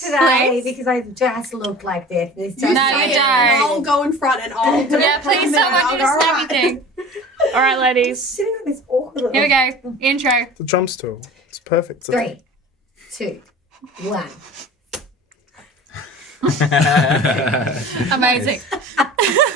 today please. because I just look like this. It's just No, you don't. I'll go in front and I'll do Yeah, it. please, someone do a snappy thing. All right, ladies. sitting on this awkward little... Here we go. Intro. The drum stool. It's perfect. 3, 2, 1. Amazing.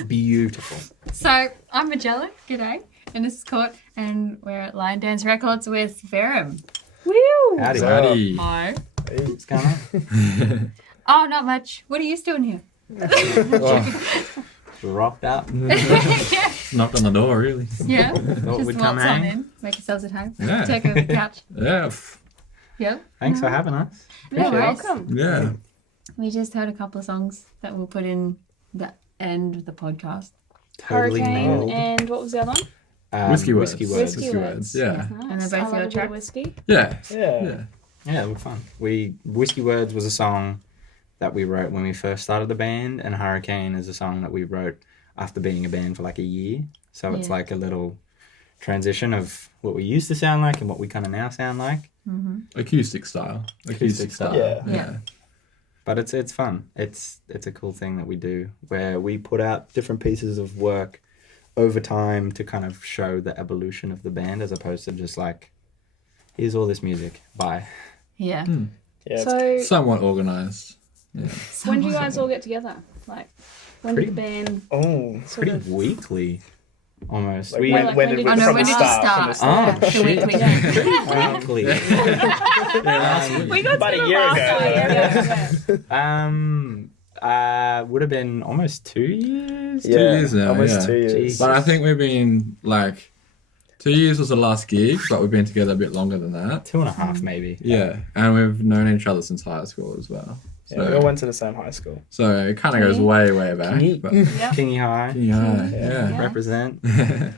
Beautiful. So I'm Magella. G'day. And this is Court. And we're at Liondance Records with Verum. Woo! Howdy. Howdy. Hi. Hey. What's going on? Oh, not much. What are you doing here? Rocked out. Yeah. Knocked on the door, really. Yeah. Thought Just we'd come waltz on hang. in. Make yourselves at home. Yeah. Take a couch. Yeah. Yep. Thanks for having us. No worries. Welcome. Yeah. We just heard a couple of songs that we'll put in the end of the podcast. Totally Hurricane nailed. and what was the other one? Whiskey words. Whiskey words. Whiskey words. Yeah. Nice. And they're both I love your a bit track. of whiskey. Yeah. Yeah. Yeah. Yeah, they were fun. Whiskey Words was a song that we wrote when we first started the band, and Hurricane is a song that we wrote after being a band for like a year. So it's Yeah. like a little transition of what we used to sound like and what we kind of now sound like. Acoustic style. Acoustic style. Yeah. Yeah. But it's fun. It's a cool thing that we do where we put out different pieces of work over time to kind of show the evolution of the band as opposed to just like, here's all this music, bye. Yeah. Yeah. So, Somewhat organised. Yeah. when do you guys all get together? Like, when did the band Oh. sort Pretty of... weekly, almost. Like we Well, like, when did we- you- Oh, no, from when the did you start, start? from the Oh, The week we weekly. We got About a together year last ago. week. Yeah. Would have been almost 2 years. 2 years now, almost yeah. 2 years. Jeez. But I think we've been like 2 years was the last gig, but we've been together a bit longer than that. 2.5 maybe. Yeah. And we've known each other since high school as well. Yeah, we all went to the same high school. So it kind of goes way, way back. Kingy. But, Yeah. Kingy High. yeah. Yeah. Represent.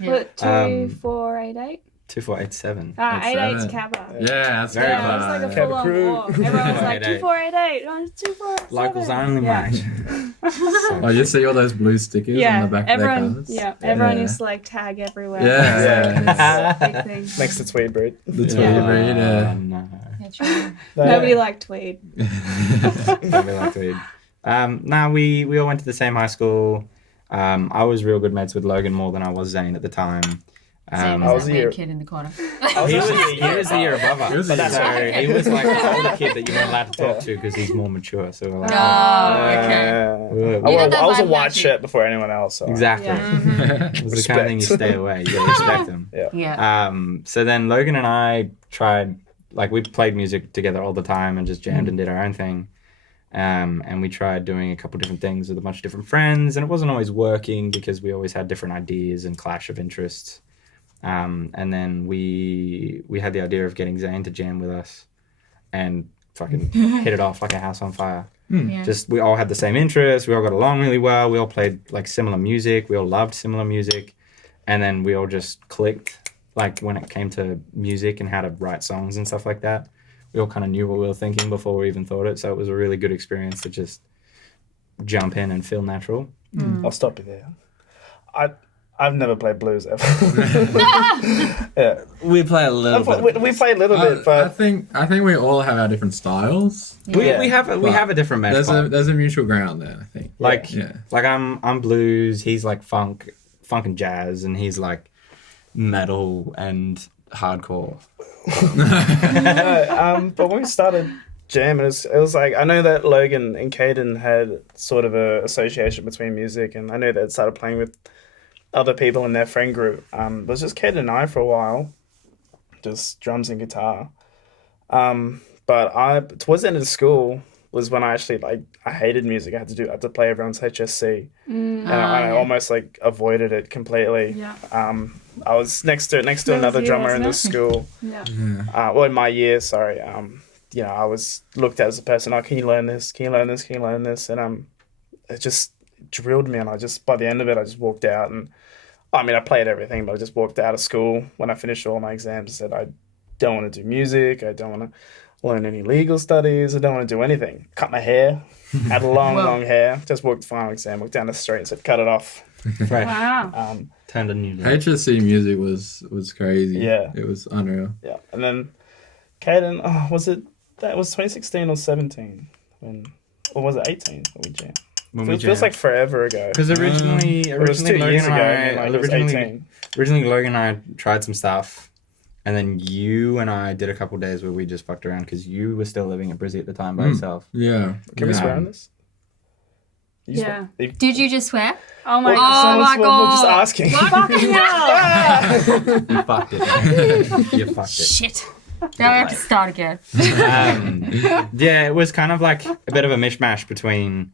What, 2, 2488? 2487. 88's 87. Kappa. Yeah, that's Very Yeah, clever. it was like a Kappa full-on crew. war. Everyone was like, 2488. 2488, oh, it's 2487. Locals only, Yeah. mate. Oh, you see all those blue stickers Yeah, on the back everyone, of their cars? yeah, everyone Yeah. used to like tag everywhere. Yeah. It's a big thing. Next to Tweed Breed. The tweed Yeah. breed, yeah. No. Yeah, true. Nobody liked tweed. Nobody liked weed. No, we all went to the same high school. I was real good mates with Logan more than I was Zane at the time. Same I as was that a year- weird kid in the corner. He was the year above us. He was the year so above. he was like the older kid that you weren't allowed to talk to because he's more mature. So we're like, Oh, okay. We're- I, You was, got that I was a vibe white about you. shirt before anyone else. So. exactly. Yeah. It's the kind of thing you stay away. You gotta respect them. Yeah. So then Logan and I tried, like we played music together all the time and just jammed and did our own thing. And we tried doing a couple different things with a bunch of different friends, and it wasn't always working because we always had different ideas and clash of interests. And then we had the idea of getting Zane to jam with us and fucking hit it off like a house on fire. Yeah. Just we all had the same interests, we all got along really well, we all played like similar music, we all loved similar music, and then we all just clicked like when it came to music and how to write songs and stuff like that. We all kind of knew what we were thinking before we even thought it, so it was a really good experience to just jump in and feel natural. I'll stop you there. I've never played blues ever. Yeah. We play a little We play a little bit, I but think we all have our different styles. we have But a different mesh. There's a mutual ground there, I think. Like Yeah. like I'm blues, he's like funk and jazz, and he's like metal and hardcore. but when we started jamming, it was like, I know that Logan and Caden had sort of a association between music, and I know they started playing with other people in their friend group. It was just Caden and I for a while, just drums and guitar. But towards the end of school was when I actually I hated music. I had to play everyone's HSC, and I almost like avoided it completely. Yeah. I was next to another you, drummer in wasn't the it? school. Yeah. Well, in my year, sorry. I was looked at as a person. Oh, can you learn this? Can you learn this? Can you learn this? And it just drilled me, and by the end of it, I just walked out. And I mean, I played everything, but I just walked out of school when I finished all my exams and said, I don't want to do music. I don't want to learn any legal studies. I don't want to do anything. Cut my hair. Had long hair. Just walked the final exam. Walked down the street and said, cut it off. Fresh. Wow. Turned a new leaf. HSC music was crazy. Yeah. It was unreal. Yeah. And then Caden, that was 2016 or 17? or was it 18 when we jammed? When Feels like forever ago. because originally It was 2 years Logan ago. and I, It was 18. originally Logan and I tried some stuff, and then you and I did a couple days where we just fucked around because you were still living at Brizzy at the time by yourself. Yeah. Can we Yeah. swear on this? You Yeah. swear? Did you just swear? Oh my Oh god. my We're just God. asking. Fucking hell. You fucked it. You fucked it. Shit. Now we have to start again. Yeah, it was kind of like a bit of a mishmash between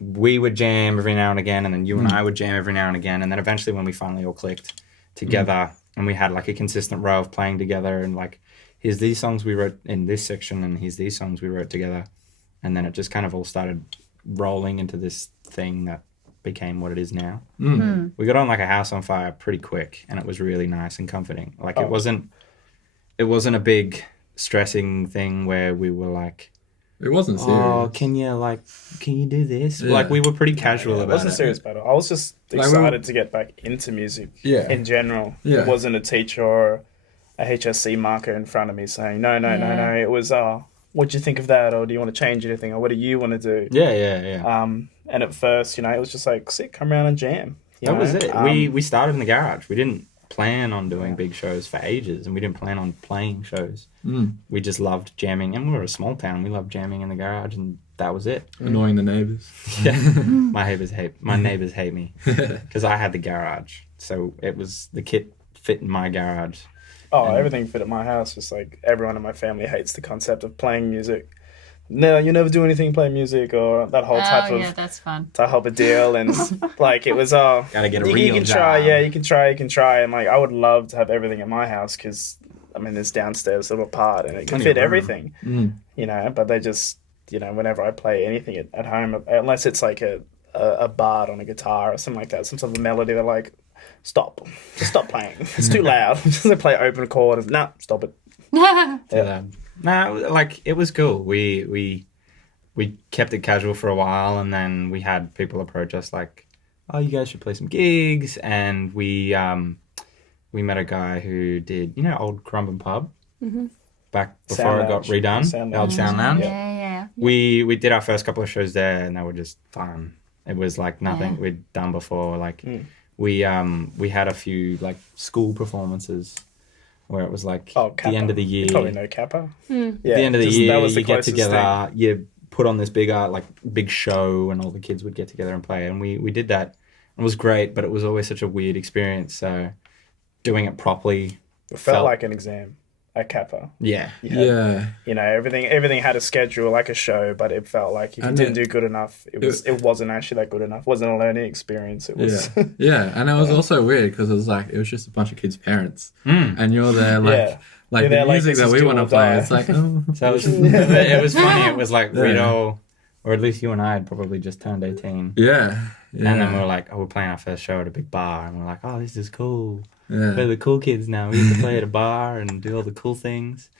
we would jam every now and again, and then you and I would jam every now and again, and then eventually when we finally all clicked together and we had like a consistent row of playing together, and like here's these songs we wrote in this section and here's these songs we wrote together, and then it just kind of all started rolling into this thing that became what it is now. We got on like a house on fire pretty quick, and it was really nice and comforting. Like it wasn't a big stressing thing where we were like, It wasn't serious. oh, can you do this? Yeah. Like we were pretty casual It about wasn't it. serious battle. I was just Like, excited to get back into music Yeah. in general. Yeah. It wasn't a teacher or a HSC marker in front of me saying, no. It was, what'd you think of that? Or do you want to change anything? Or what do you want to do? Yeah. And at first, it was just like, sick, come around and jam. That was it. We started in the garage. We didn't plan on doing big shows for ages, and we didn't plan on playing shows. We just loved jamming, and we were a small town. We loved jamming in the garage, and that was it. Annoying the neighbours. Yeah. My neighbors hate me because I had the garage, so it was the kit fit in my garage. Oh, everything fit at my house. Just like everyone in my family hates the concept of playing music. No, you never do anything, play music, or that whole type Oh, of yeah, that's fun. a deal. And like it was, Gotta get a you real can job. try, yeah, you can try. And like I would love to have everything in my house because there's downstairs a little part and it can Plenty fit of room. everything, But they just, whenever I play anything at home, unless it's like a bard on a guitar or something like that, some sort of melody, they're like, just stop playing. It's too loud. Just play open chord. Nah, stop it. No, like it was cool. We kept it casual for a while, and then we had people approach us like, "Oh, you guys should play some gigs." And we met a guy who did old Crumb Pub back before Sound it got Lounge. redone. Sound The old Lounge. Sound Lounge. Yeah. We did our first couple of shows there, and they were just fun. It was like nothing we'd done before. Like we had a few like school performances where it was like Oh, the Kappa. end of the year. You probably know Kappa. Yeah, The end of the just- year, that was the you get closest together, you put on this big show, and all the kids would get together and play. And we did that. It was great, but it was always such a weird experience. So doing it properly It felt like an exam at Kappa. yeah. Yeah. Everything had a schedule like a show, but it felt like if you And didn't do good enough, it wasn't actually that good enough. It wasn't a learning experience. It was Yeah. And it was also weird because it was just a bunch of kids' parents. And you're there Yeah. like You're the there like, music this that is we do want to or play. die. It's like, oh. So it was funny. It was like we'd Yeah. all, or at least you and I had probably just turned 18. Yeah. And then we were like, we're playing our first show at a big bar. And we're like, oh, this is cool. Yeah. We're the cool kids now. We get to play at a bar and do all the cool things.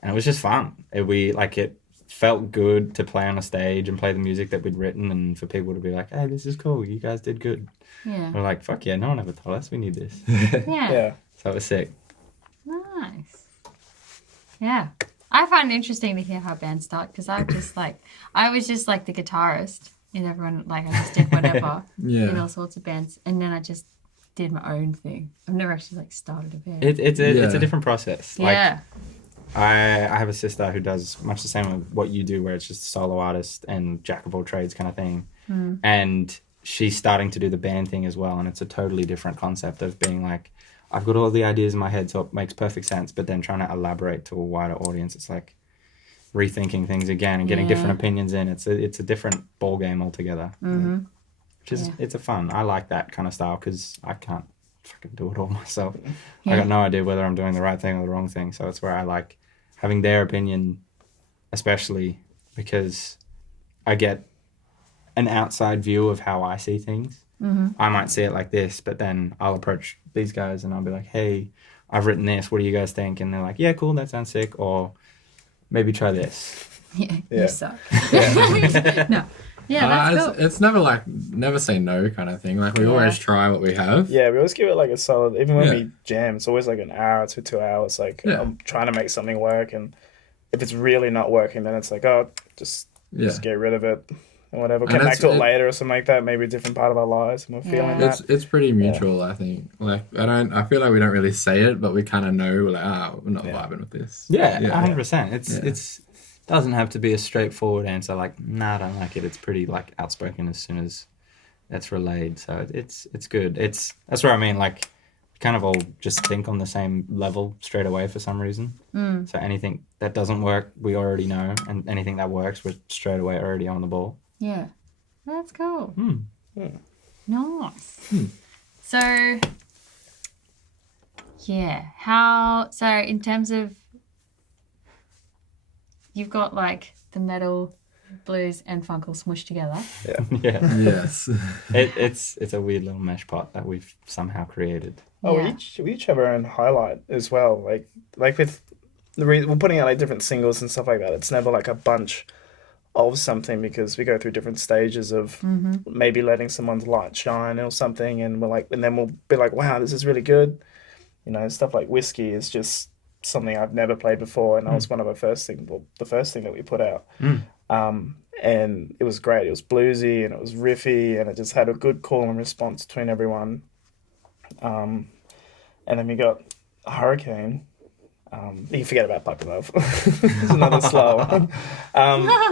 And it was just fun. It felt good to play on a stage and play the music that we'd written, and for people to be like, hey, this is cool. You guys did good. Yeah. We're like, fuck yeah, no one ever told us we need this. yeah. So it was sick. Nice. Yeah. I find it interesting to hear how bands start because I was just like the guitarist in everyone, like I just did whatever in all sorts of bands, and then I just did my own thing. I've never actually like started a band. It's a different process. Yeah. I have a sister who does much the same with what you do, where it's just a solo artist and jack of all trades kind of thing. And she's starting to do the band thing as well, and it's a totally different concept of being like, I've got all the ideas in my head, so it makes perfect sense, but then trying to elaborate to a wider audience, it's like rethinking things again and getting different opinions in. It's a different ball game altogether. Which is it's a fun. I like that kind of style because I can't fucking do it all myself. I got no idea whether I'm doing the right thing or the wrong thing, so it's where I like having their opinion, especially because I get an outside view of how I see things. I might see it like this, but then I'll approach these guys and I'll be like, hey, I've written this. What do you guys think? And they're like, yeah, cool. That sounds sick. Or maybe try this. Yeah. Yeah. You suck. No. Yeah, that's cool. It's never say no kind of thing. Like we always try what we have. Yeah, we always give it like a solid, even when we jam, it's always like an hour to 2 hours. Like I'm trying to make something work, and if it's really not working, then it's like, oh, just Yeah. just get rid of it and whatever. And Come back it's- to it it- later or something like that. Maybe a different part of our lives, and we're feeling Yeah. that. It's pretty mutual, I think. Like I feel like we don't really say it, but we kind of know, like, we're not vibing with this. Yeah, yeah. 100%. It's doesn't have to be a straightforward answer like, nah, I don't like it. It's pretty like outspoken as soon as that's relayed. So it's good. That's what I mean. Like, kind of all just think on the same level straight away for some reason. So anything that doesn't work, we already know, and anything that works, we're straight away already on the ball. Yeah. That's cool. Yeah. Nice. So, yeah. So in terms of, you've got like the metal, blues, and funk all smushed together. Yeah, Yes. it's a weird little mesh pot that we've somehow created. Oh, Yeah. we each have our own highlight as well. Like with we're putting out like different singles and stuff like that. It's never like a bunch of something because we go through different stages of maybe letting someone's light shine or something, and then we'll be like, wow, this is really good. You know, stuff like Whiskey is just something I've never played before, and that was one of the first thing that we put out. And it was great. It was bluesy and it was riffy, and it just had a good call and response between everyone. And then we got Hurricane. You can forget about Puppy Love. It's another slow one.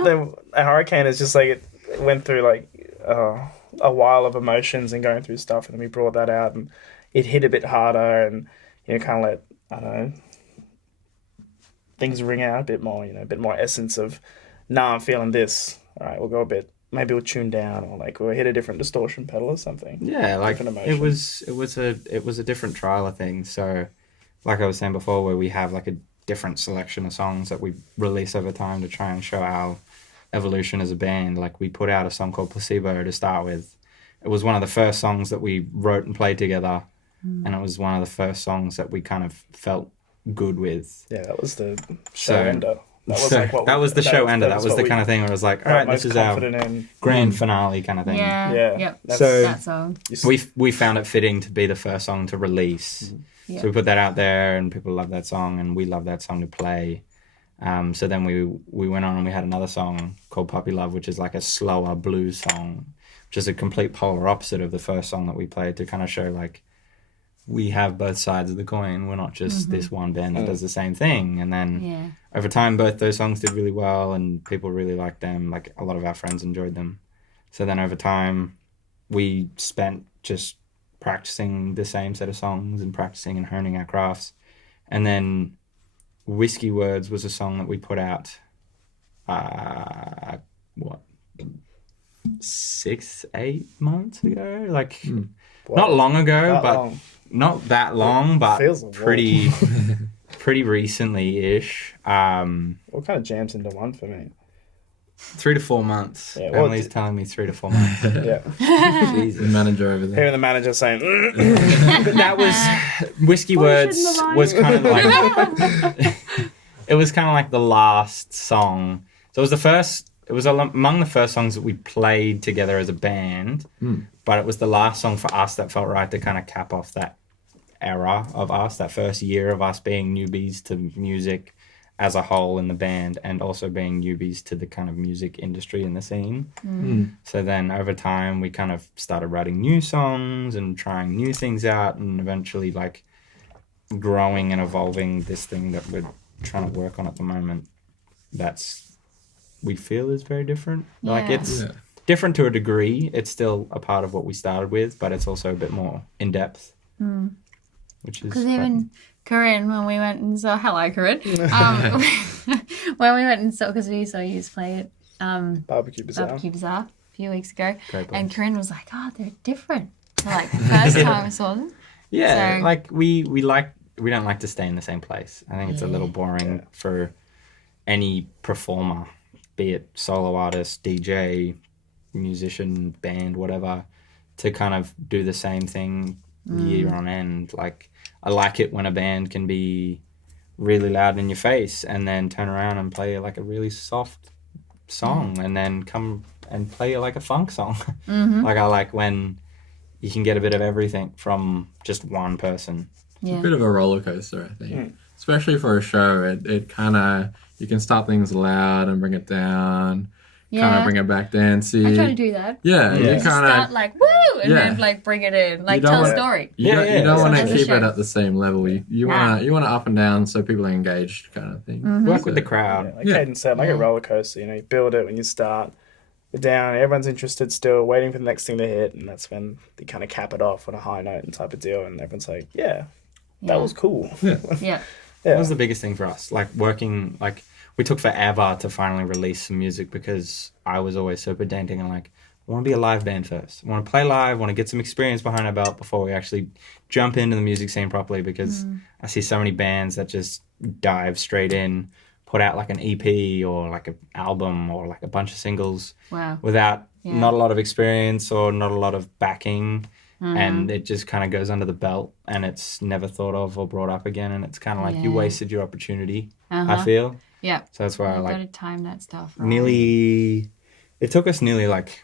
Then a Hurricane is just like it went through like a while of emotions and going through stuff, and then we brought that out, and it hit a bit harder, and kind of let, I don't know, things ring out a bit more. A bit more essence of, nah, I'm feeling this. All right, we'll go a bit. Maybe we'll tune down, or like we'll hit a different distortion pedal or something. Yeah, like Different it emotion. was a different trial of things. So, like I was saying before, where we have like a different selection of songs that we release over time to try and show our evolution as a band. Like we put out a song called Placebo to start with. It was one of the first songs that we wrote and played together, and it was one of the first songs that we kind of felt good with. Yeah, that was the show So- ender. That was So like what that we- was the show ender. That was was the what kind of we thing where it was like, all felt right, this most is our confident in. grand finale kind of thing. Yeah. Yeah. Yep. So- That song. We found it fitting to be the first song to release. Yeah. So we put that out there, and people love that song, and we love that song to play. So then we went on and we had another song called Puppy Love, which is like a slower blues song, which is a complete polar opposite of the first song that we played, to kind of show like we have both sides of the coin. We're not just this one band that does the same thing. And then Yeah. over time, both those songs did really well, and people really liked them. Like a lot of our friends enjoyed them. So then over time, we spent just practicing the same set of songs and practicing and honing our crafts. And then Whiskey Words was a song that we put out, 6-8 months ago? Like, not long ago, That but long. not that long, but feels a lot. pretty recently-ish. What kind of jams into one for me? 3 to 4 months. Yeah, well, Emily's telling me 3 to 4 months. Yeah. The Jesus. manager over there. Hearing the manager saying, But that was Whiskey Words shouldn't have was kind of like it was kind of like the last song. So it was among the first songs that we played together as a band, but it was the last song for us that felt right to kind of cap off that era of us, that first year of us being newbies to music as a whole in the band, and also being newbies to the kind of music industry and the scene. So then over time we kind of started writing new songs and trying new things out, and eventually like growing and evolving this thing that we're trying to work on at the moment. We feel is very different. Like Yeah. it's different to a degree. It's still a part of what we started with, but it's also a bit more in depth. Which is Because quite- even Corinne, when we went and saw, hello Corinne, when we went and saw, because we saw you play it, Barbecue Bazaar. Barbecue Bazaar a few weeks ago, Great place. and Corinne was like, oh, they're different. So, like the first time I saw them. Yeah, So- like we don't like to stay in the same place. I think it's a little boring for any performer, be it solo artist, DJ, musician, band, whatever, to kind of do the same thing year on end. Like I like it when a band can be really loud in your face and then turn around and play like a really soft song and then come and play like a funk song. Like I like when you can get a bit of everything from just one person. Yeah. A bit of a roller coaster, I think. Especially for a show, it kind of, you can start things loud and bring it down, kind of bring it back dancey. I try to do that. Yeah, Yeah. you Start kind of like woo, and Yeah. then like bring it in, like You don't tell a wanna- story. you don't, Yeah, you don't want to As a keep show. it at the same level. You want to up and down so people are engaged, kind of thing. Mm-hmm. Work with the Yeah, crowd. like Yeah. Caden said, like Yeah. a roller coaster. You know, you build it when you start. You're down, everyone's interested still, waiting for the next thing to hit, and that's when you kind of cap it off on a high note and type of deal, and everyone's like, yeah, that was cool. Yeah. Yeah. That was the biggest thing for us. Like working, like we took forever to finally release some music because I was always so pedantic and like, I want to be a live band first. I want to play live, want to get some experience behind our belt before we actually jump into the music scene properly because I see so many bands that just dive straight in, put out like an EP or like an album or like a bunch of singles Wow. without Yeah. not a lot of experience or not a lot of backing. And it just kind of goes under the belt and it's never thought of or brought up again. And it's kind of like you Yeah. wasted your opportunity, Uh-huh. I feel. Yeah. So that's why I You like gotta time that stuff. Right? it took us nearly like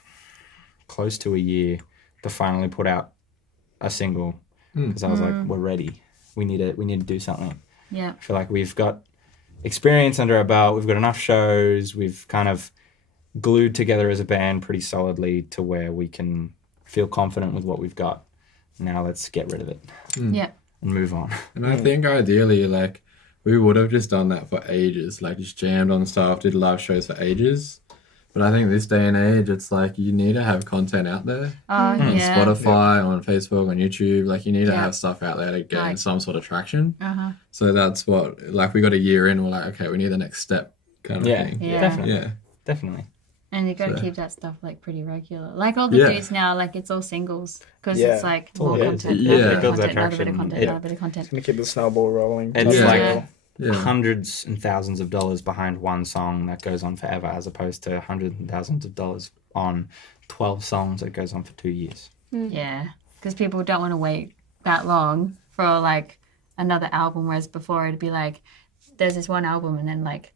close to a year to finally put out a single because I was like, we're ready. We need to do something. Yeah. I feel like we've got experience under our belt. We've got enough shows. We've kind of glued together as a band pretty solidly to where we can feel confident with what we've got. Now let's get rid of it Yeah. and move on. And I think ideally, like, we would have just done that for ages, like just jammed on stuff, did live shows for ages. But I think this day and age, it's like you need to have content out there Oh, on yeah. Spotify, on Facebook, on YouTube. Like you need to Yeah. have stuff out there to gain Right. some sort of traction. Uh-huh. So that's what, like, we got a year in, we're like, okay, we need the next step kind of Yeah, thing. Yeah. definitely, Yeah. definitely. And you got to So- keep that stuff like pretty regular. Like all the Yeah. dudes now, like it's all singles because Yeah. it's like all more it is. content, Yeah. another bit It of builds content, that another bit of traction. content, Yeah. another bit of content. Gonna keep the snowball rolling. It's type of like deal. Yeah. hundreds and thousands of dollars behind one song that goes on forever as opposed to hundreds and thousands of dollars on 12 songs that goes on for 2 years. Yeah, because people don't want to wait that long for like another album, whereas before it'd be like there's this one album and then like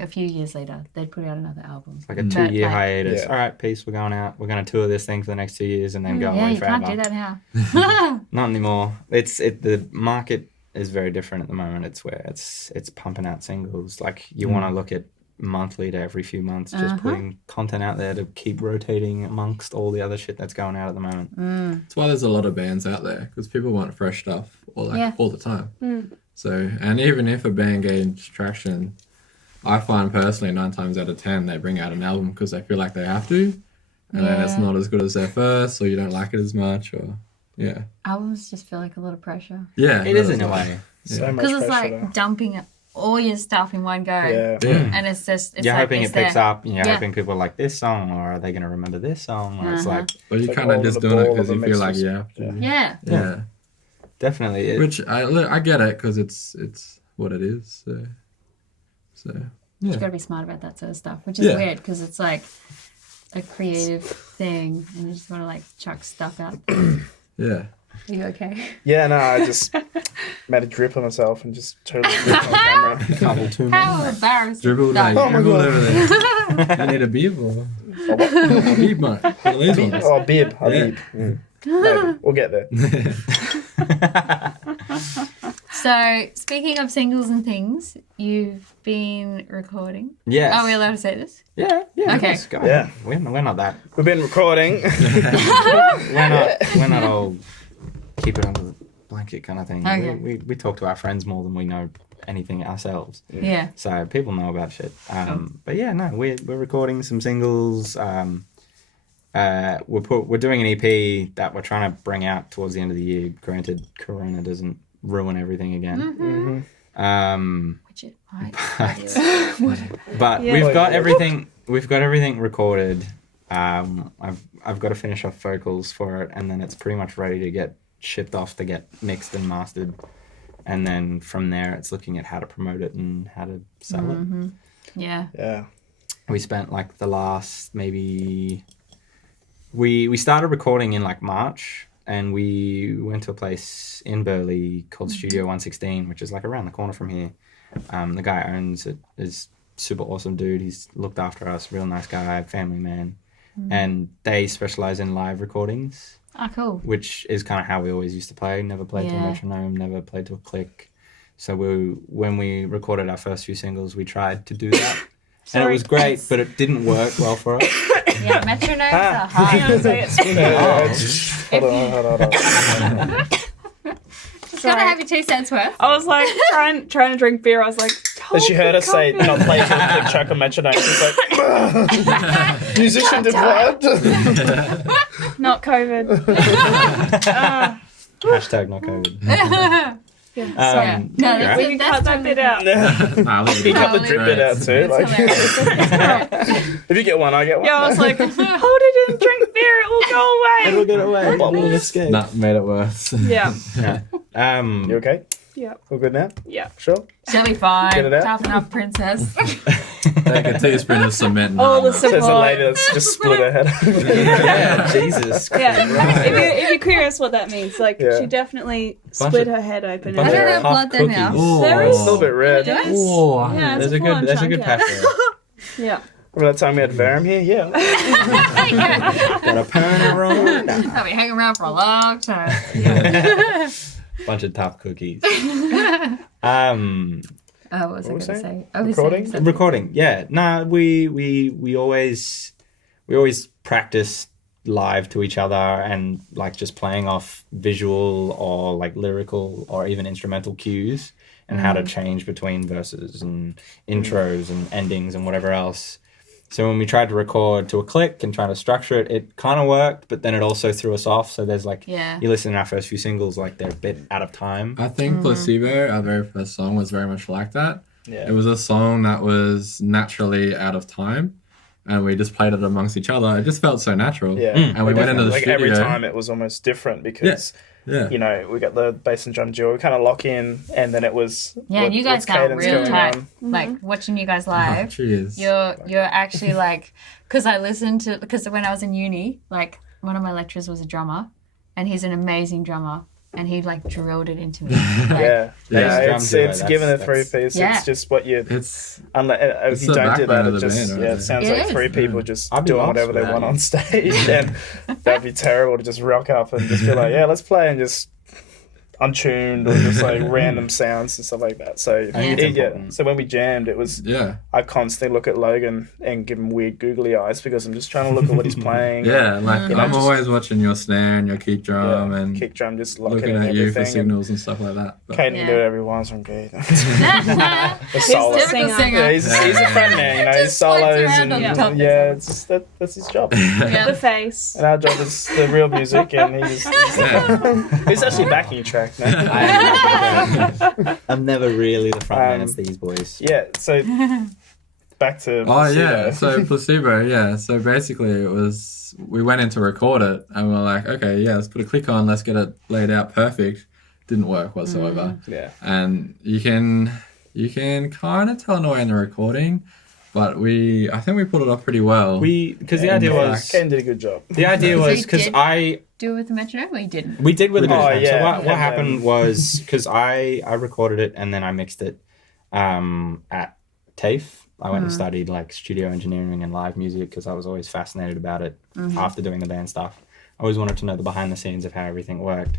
a few years later they'd put out another album. Like a 2-year like- hiatus. Yeah. All right, peace, we're going out. We're going to tour this thing for the next 2 years and then go Yeah, away you forever. can't do that now. Not anymore. The market is very different at the moment. It's where it's pumping out singles. Like you want to look at monthly to every few months, just putting content out there to keep rotating amongst all the other shit that's going out at the moment. That's why there's a lot of bands out there, because people want fresh stuff all the time. So, and even if a band gains traction, I find personally 9 times out of 10 they bring out an album because they feel like they have to, and then it's Yeah. not as good as their first, or you don't like it as much, or yeah, Albums just feel like a lot of pressure yeah, It is that in as a well. way. So Yeah. much because it's pressure like dumping all your stuff in one go, there. Yeah, and it's just it's You're like, hoping it's it picks there. up and you're Yeah. hoping people like this song or are they going to remember this song? Or it's Uh-huh. like, but you like kind of all just of the doing it ball because of you the feel mix like was- you have to. Yeah. Yeah. definitely. Which I get it because it's what it is. So You yeah, got to be smart about that sort of stuff, which is Yeah. weird because it's like a creative thing, and you just want to like chuck stuff out. yeah. Are you okay? Yeah, no, I just made a drip on myself and just totally dripped on camera. Couple too How embarrassing! Dribbled No. like Oh my dribbled God. over there. You need a beeb or a beeb, mate. One of these ones. Oh, bib. Habib. Maybe. We'll get there. So, speaking of singles and things, you've been recording. Yes. Are we allowed to say this? Yeah. Okay. of course, go Yeah. ahead. We're not that. We've been recording. We're not all keep it under the blanket kind of thing. Okay. We talk to our friends more than we know anything ourselves. Yeah. So people know about shit. But yeah, no, we're recording some singles. We're doing an EP that we're trying to bring out towards the end of the year. Granted, Corona doesn't ruin everything again. Which it might. But Yeah. we've got everything. We've got everything recorded. I've got to finish off vocals for it, and then it's pretty much ready to get shipped off to get mixed and mastered. And then from there, it's looking at how to promote it and how to sell it. Yeah. Yeah. We spent like the last maybe. We started recording in like March, and we went to a place in Burleigh called Studio 116, which is like around the corner from here. The guy who owns it is super awesome dude. He's looked after us, real nice guy, family man. And they specialize in live recordings, Oh, cool. which is kind of how we always used to play. Never played to a Yeah. metronome, never played to a click. So when we recorded our first few singles, we tried to do that. And it was great, but it didn't work well for us. Yeah, metronomes are Hang on a hard. second. Hold on. Just gotta have your 2 cents worth. I was like trying to drink beer. I was like, As she heard us say, not play the click track of metronome, she's like, musician did what? not COVID. Hashtag not COVID. Yeah. No, We can cut that bit out. Nah, look, You cut the drip bit out too. It's Like, hilarious. if you get one, I get one. Yeah, I was like, hold it in, drink beer, it will go away. It'll get away. It'll escape. Nah, made it worse. Yeah, You okay? yeah, All good now? yeah. Sure? She'll be fine. Get it out? Toughen up, princess. Take a teaspoon of cement. and All the Says the support. lady that's just split her head. Yeah, Jesus. Yeah, if you're curious what that means, like Yeah. she definitely Bunch split of- her head open. bunch I of don't have half blood there now. cookies. There is. It's a little bit red. Yes. Oh, Yeah, it's There's a full-on good chunk, patch there. Yeah. Remember that time we had Verum here? Yeah. Got a permanent roll. I'll be hanging around for a long time. Bunch of tough cookies. What was I was going to saying? say? I was Recording? saying something. Recording, yeah. Nah, we always practice live to each other and like just playing off visual or like lyrical or even instrumental cues and how to change between verses and intros and endings and whatever else. So when we tried to record to a click and try to structure it, it kind of worked, but then it also threw us off. So there's like, Yeah. you listen to our first few singles, like they're a bit out of time. I think Placebo, our very first song, was very much like that. Yeah. It was a song that was naturally out of time, and we just played it amongst each other. It just felt so natural. Yeah. And we went into the like studio. every time it was almost different because, Yeah. you know, we got the bass and drum duo, we kind of lock in, and then it was. Yeah, and you guys what's sound cadence real going tight. on? Like watching you guys Oh, live. cheers. You're actually like, because when I was in uni, like one of my lecturers was a drummer, and he's an amazing drummer, and he like drilled it into me. Like, Yeah, Yeah, yeah, drum duo, it's given a that's- 3-piece. Yeah. It's just what you. It's If It's you the don't do that, backbone it of the just band, yeah, right? it sounds It like is. 3 people just I'd be doing lost whatever they without want you. on stage, and that'd be terrible to just rock up and just be like, yeah, let's play, and just untuned or just like random sounds and stuff like that. So I think it's important. so when we jammed, it was yeah. I constantly look at Logan and give him weird googly eyes because I'm just trying to look at what he's playing. Yeah, like You know, I'm just- always watching your snare and your kick drum Yeah, and kick drum, just locking looking in at you for everything. And signals and stuff like that. But Caden Yeah. do it every once from good. He's solo. the typical singer. singer. Yeah, he's a front man, you know, he Just floats solos around and on top of yeah, it's just that's his job. The face. And our job is the real music, and he's actually backing track now. I'm never really the front man, it's Um, these boys. Yeah, so back to Oh Placebo. yeah, so Placebo, yeah. So basically it was, we went in to record it and we're like, okay, yeah, let's put a click on, let's get it laid out perfect. Didn't work whatsoever. Yeah. And you can kind of tell an away in the recording, but I think we pulled it off pretty well. Because the idea was, Caden did a good job. the idea So was you because did? Do it with the metronome, or you didn't? we did with a bit of Oh, time. yeah. So what And happened then- was because I recorded it and then I mixed it at TAFE. I went and studied like studio engineering and live music because I was always fascinated about it after doing the band stuff. I always wanted to know the behind the scenes of how everything worked.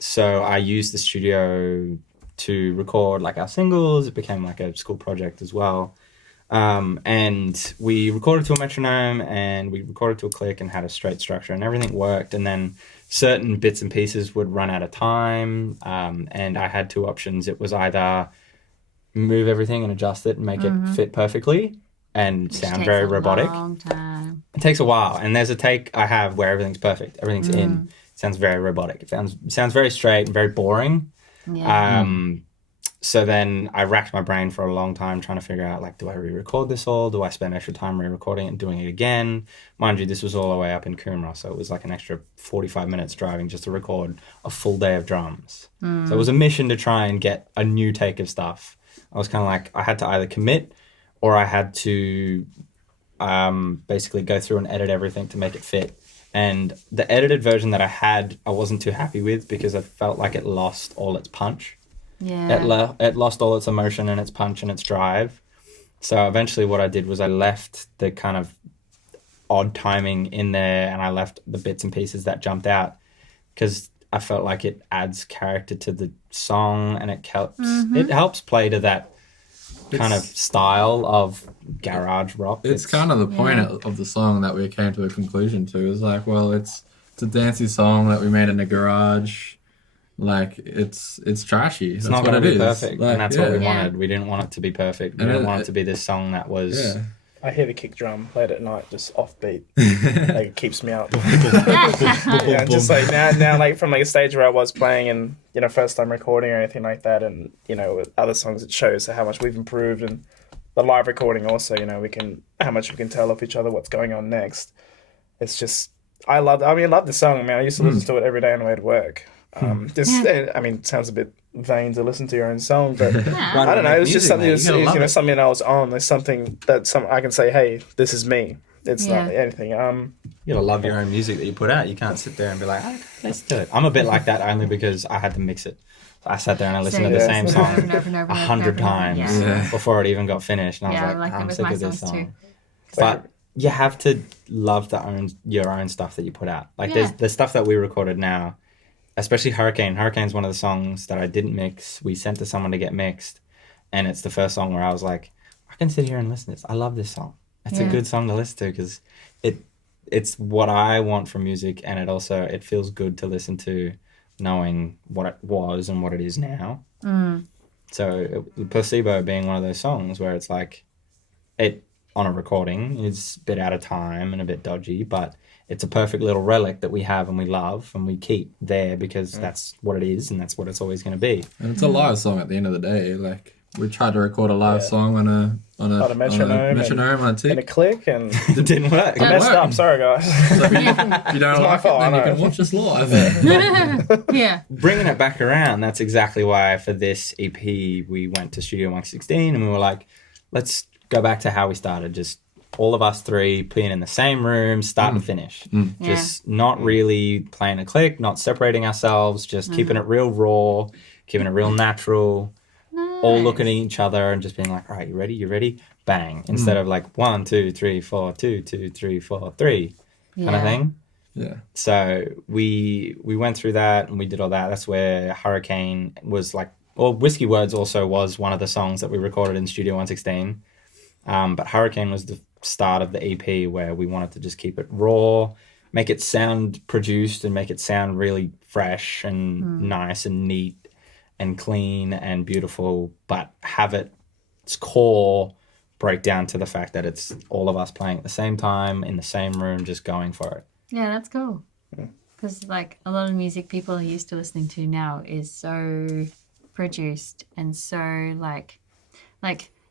So I used the studio to record like our singles. It became like a school project as well. And we recorded to a metronome and we recorded to a click and had a straight structure and everything worked. And then certain bits and pieces would run out of time. And I had 2 options. It was either move everything and adjust it and make it fit perfectly and Which sound takes very a robotic. long time. It takes a while. And there's a take I have where everything's perfect. Everything's in. It sounds very robotic. It sounds very straight and very boring. Yeah. So then I racked my brain for a long time trying to figure out, like, do I re-record this all? Do I spend extra time re-recording it and doing it again? Mind you, this was all the way up in Coomera, so it was like an extra 45 minutes driving just to record a full day of drums. So it was a mission to try and get a new take of stuff. I was kind of like, I had to either commit or I had to basically go through and edit everything to make it fit. And the edited version that I had, I wasn't too happy with because I felt like it lost all its punch. Yeah. It lost all its emotion and its punch and its drive. So eventually what I did was I left the kind of odd timing in there and I left the bits and pieces that jumped out because I felt like it adds character to the song and it helps play to that kind of style of garage rock. It's kind of the point of the song that we came to a conclusion to. It's like, well, it's a dancey song that we made in the garage. Like, it's trashy. It's That's not what going to it be is. perfect, Like, and that's what we Yeah. wanted. We didn't want it to be perfect. We And didn't want it to be this song that was... Yeah. I hear the kick drum late at night, just offbeat. Like, it keeps me up. Yeah, just like now, like from like a stage where I was playing and first time recording or anything like that, and with other songs, it shows how much we've improved, and the live recording also, how much we can tell of each other what's going on next. It's just I love the song, man. I used to listen to it every day on the way to work. It sounds a bit vain to listen to your own song, but I don't know. It was just something. Something I was on. There's something that I can say, hey, this is me. It's not anything. You gotta love your own music that you put out. You can't sit there and be like, oh, let's do it. I'm a bit like that only because I had to mix it. So I sat there and I listened to the same song 100 times before it even got finished, and I was like I'm sick of this song. Too. But you have to love your own stuff that you put out. Like there's stuff that we recorded now. Especially Hurricane. Hurricane's one of the songs that I didn't mix. We sent to someone to get mixed. And it's the first song where I was like, I can sit here and listen to this. I love this song. It's a good song to listen to because it's what I want from music. And it feels good to listen to knowing what it was and what it is now. So Placebo being one of those songs where it's like, it on a recording is a bit out of time and a bit dodgy, but it's a perfect little relic that we have and we love and we keep there because that's what it is and that's what it's always going to be. And it's a live song at the end of the day. Like, we tried to record a live song on a metronome on a tick. And a click, and it didn't work. I messed up. Sorry, guys. So if you don't like it, then you can watch us live. Yeah. Bringing it back around, that's exactly why for this EP we went to Studio 116 and we were like, let's go back to how we started. Just all of us three being in the same room, start to finish. Just not really playing a click, not separating ourselves, just keeping it real raw, keeping it real natural. All looking at each other and just being like, all right, you ready? You ready? Bang. Instead of like 1, 2, 3, 4, 2, 2, 3, 4, 3 kind of thing. Yeah. So we went through that and we did all that. That's where Hurricane was like, well, Whiskey Words also was one of the songs that we recorded in Studio 116. But Hurricane was the start of the EP where we wanted to just keep it raw, make it sound produced and make it sound really fresh and nice and neat and clean and beautiful, but have its core break down to the fact that it's all of us playing at the same time in the same room, just going for it. Yeah, that's cool. Because like a lot of music people are used to listening to now is so produced and so like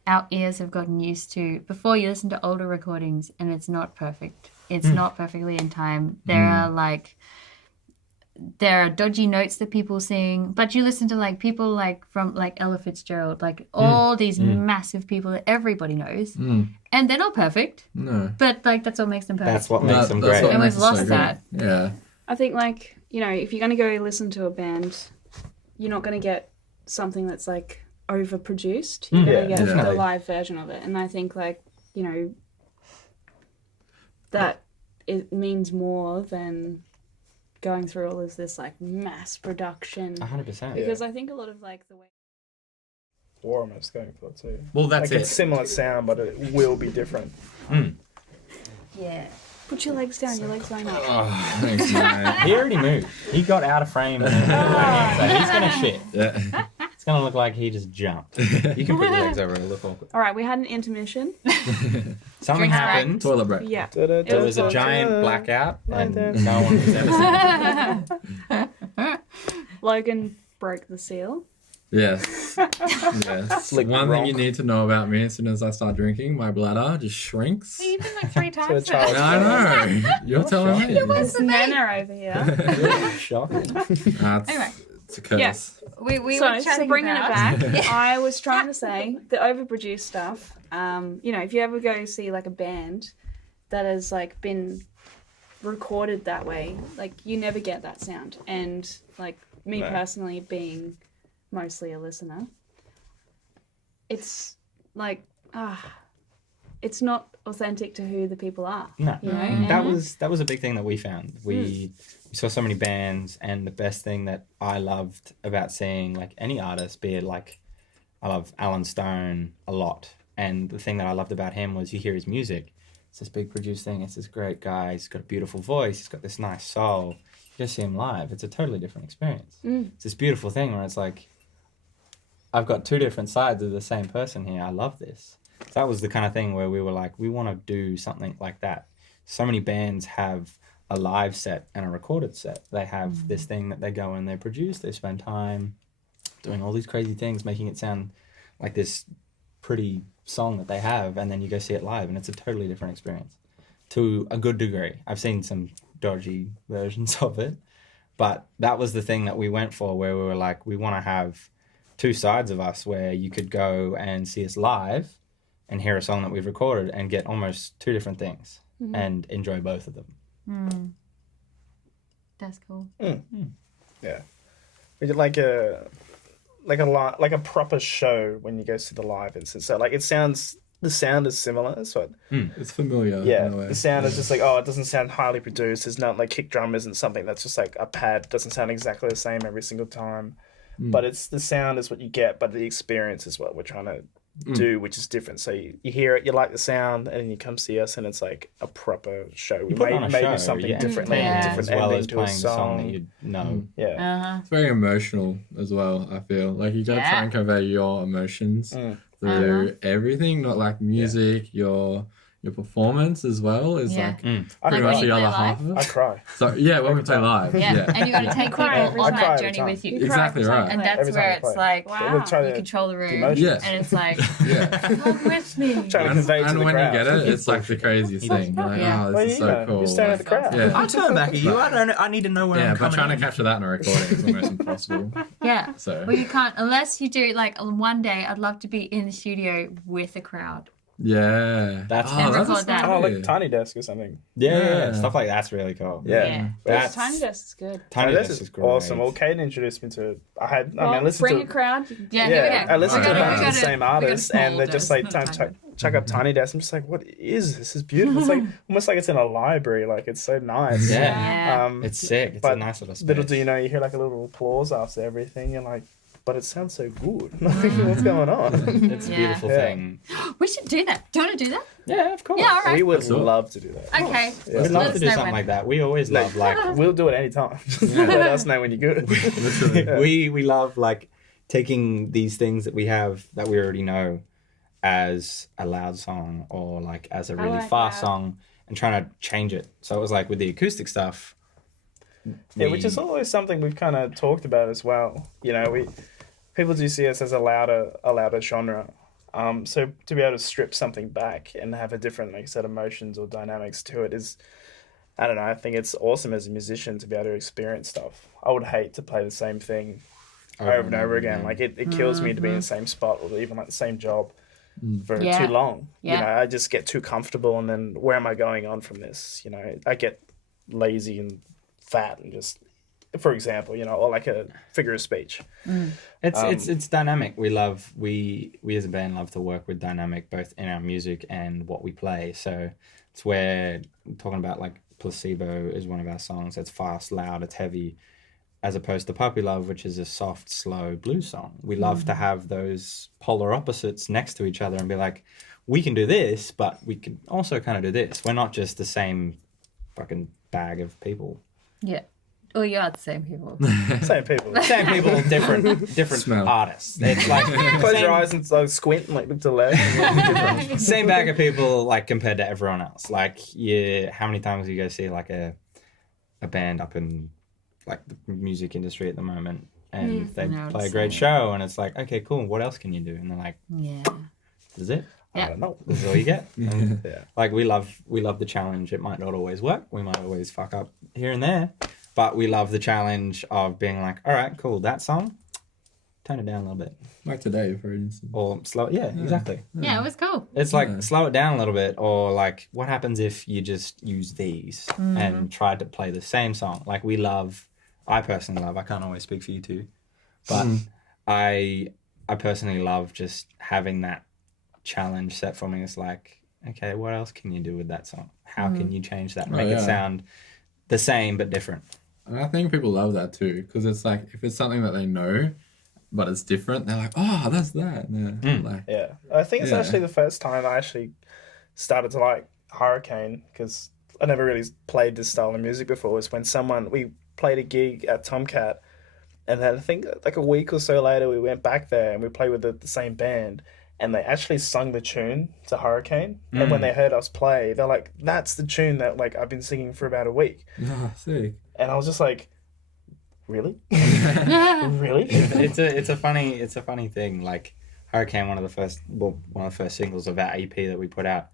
our ears have gotten used to. Before, you listen to older recordings and it's not perfect. It's not perfectly in time. There are dodgy notes that people sing, but you listen to like people like from like Ella Fitzgerald, like all these massive people that everybody knows, and they're not perfect. No, but like that's what makes them perfect. That's what makes them great. And we've lost that. Yeah, I think like if you're gonna go listen to a band, you're not gonna get something that's like overproduced. You're gonna get the live version of it, and I think like that it means more than going through all of this like mass production. 100%. Because I think a lot of like the way Verum is going for it too. well, that's like, it's similar sound, but it will be different. Yeah. put your legs down, your legs going up. Oh, thanks, man. He already moved. He got out of frame. So he's gonna shit. Yeah. It's gonna look like he just jumped. You can put your legs over and look awkward. All right, we had an intermission. Something happened. Toilet break. Yeah. There was a giant blackout, and no one was ever seen. Logan broke the seal. Yes. Yes. One thing you need to know about me: as soon as I start drinking, my bladder just shrinks. You've been like 3 times. I know. You're telling me. There's Nana over here. Shocking. Anyway. It's a curse. Yeah. We So were chatting bringing about... it back, I was trying to say the overproduced stuff. If you ever go see like a band that has like been recorded that way, like you never get that sound. And like me personally, being mostly a listener, it's like it's not authentic to who the people are. No, you know? that was a big thing that we found. We saw so many bands, and the best thing that I loved about seeing like any artist, be it like I love Alan Stone a lot. And the thing that I loved about him was you hear his music. It's this big produced thing. It's this great guy. He's got a beautiful voice. He's got this nice soul. You just see him live. It's a totally different experience. It's this beautiful thing where it's like, I've got two different sides of the same person here. I love this. So that was the kind of thing where we were like, we want to do something like that. So many bands have a live set and a recorded set. They have this thing that they go and they produce. They spend time doing all these crazy things, making it sound like this pretty song that they have, and then you go see it live, and it's a totally different experience to a good degree. I've seen some dodgy versions of it, but that was the thing that we went for, where we were like, we want to have two sides of us where you could go and see us live and hear a song that we've recorded and get almost two different things and enjoy both of them. That's cool. Yeah. We did like a proper show when you go see the live instance. So like the sound is similar. So It's familiar. yeah, in a way. the sound is just like, oh, it doesn't sound highly produced. There's not like kick drum isn't something that's just like a pad. It doesn't sound exactly the same every single time. But it's the sound is what you get, but the experience is what we're trying to do, which is different. So you hear it, you like the sound, and then you come see us, and it's like a proper show. We put on a may show, do something yeah. differently, Yeah. different As well ending as to a playing the song that song. you know. Yeah. It's very emotional as well, I feel. Like, you gotta try and convey your emotions through everything, not like music, your performance as well is like I pretty when much you the other play half of I it. cry. So yeah, when we play live. Yeah. And you got to take people cry on every time. I cry that every journey time. with you. Exactly right. And that's Every time where I it's play. like, We'll try you to control the room. emotion. Yes. And it's like, Yeah. come with me. trying to convey to And the when crowd. you get it, it's like the craziest thing. You're like, Yeah. oh, Well, this is you so know, cool. you're staring at the crowd. Yeah. I turn back at you. I need to know where Yeah, I'm but coming trying to in. capture that in a recording is almost impossible. Yeah. So Well, you can't, unless you do, like, one day I'd love to be in the studio with a crowd. yeah, That's- oh, And that's record that. Oh, idea. like Tiny Desk or something. Yeah, Yeah. stuff like that's really cool. Yeah. That's Tiny Desk is good. Tiny Desk Desk is great. awesome. Well, Caden introduced me to. I Well, listened bring to. a crowd. Yeah, Yeah, here we go. I listened We to a gotta- bunch we of the gotta- same we gotta artists, and they're just small like, desk, not chuck up Tiny Desk. I'm just like, what is this? This is beautiful. It's like almost like it's in a library. Like it's so nice. Yeah. Yeah. It's sick. It's but a nice little space. little do you know, you hear like a little applause after everything. You're like, but it sounds so good. Like, what's going on? It's a Yeah. beautiful Yeah. thing. We should do that. Do you want to do that? Yeah, of course. Yeah, all right. We would That's all. love to do that. Okay. Yeah. We'd love Let to us do know something when. like that. We always love like We'll do it anytime. Just let us know when you're good. Literally. we love like taking these things that we have that we already know as a loud song or like as a really like fast that. song and trying to change it. So it was like with the acoustic stuff. Yeah, which is always something we've kind of talked about as well. You know, people do see us as a louder genre. So to be able to strip something back and have a different, like I said, emotions or dynamics to it is, I don't know. I think it's awesome as a musician to be able to experience stuff. I would hate to play the same thing over and over again. Like it kills me to be in the same spot or even like the same job for Yeah. too long. Yeah. You know, I just get too comfortable, and then where am I going on from this? You know, I get lazy and fat and just, for example, you know, or like a figure of speech. It's dynamic. We as a band love to work with dynamic both in our music and what we play. So it's where talking about like Placebo is one of our songs. It's fast, loud, it's heavy, as opposed to Puppy Love, which is a soft, slow blues song. We love to have those polar opposites next to each other and be like, we can do this, but we can also kind of do this. We're not just the same fucking bag of people. Yeah. Oh, you are the same people. Same people. Same people, different Smell. artists. It's like Close your eyes and like squint and like look to the left. same bag of people like compared to everyone else. Like, yeah, how many times do you go see like a band up in like the music industry at the moment, and they No, play a it's great not. show, and it's like, okay, cool. What else can you do? And they're like, Yeah. this is it. I don't know. This is all you get. And, Yeah. like we love the challenge. It might not always work. We might always fuck up here and there, but we love the challenge of being like, all right, cool. That song, turn it down a little bit, Like today, for instance. or slow. Yeah, exactly. Yeah, it was cool. It's like slow it down a little bit, or like what happens if you just use these and try to play the same song? Like I personally love. I can't always speak for you two, but I personally love just having that challenge set for me. It's like, okay, what else can you do with that song? How can you change that and make it sound the same but different? And I think people love that too, because it's like, if it's something that they know, but it's different. They're like, oh, that's that. Like, Yeah, I think it's Yeah. actually the first time I actually started to like Hurricane, because I never really played this style of music before. Was when we played a gig at Tomcat, and then I think like a week or so later we went back there and we played with the same band, and they actually sung the tune to Hurricane. And when they heard us play, they're like, "That's the tune that like I've been singing for about a week." oh, sick. And I was just like, "Really, really?" It's a funny thing. Like Hurricane, one of the first singles of our EP that we put out.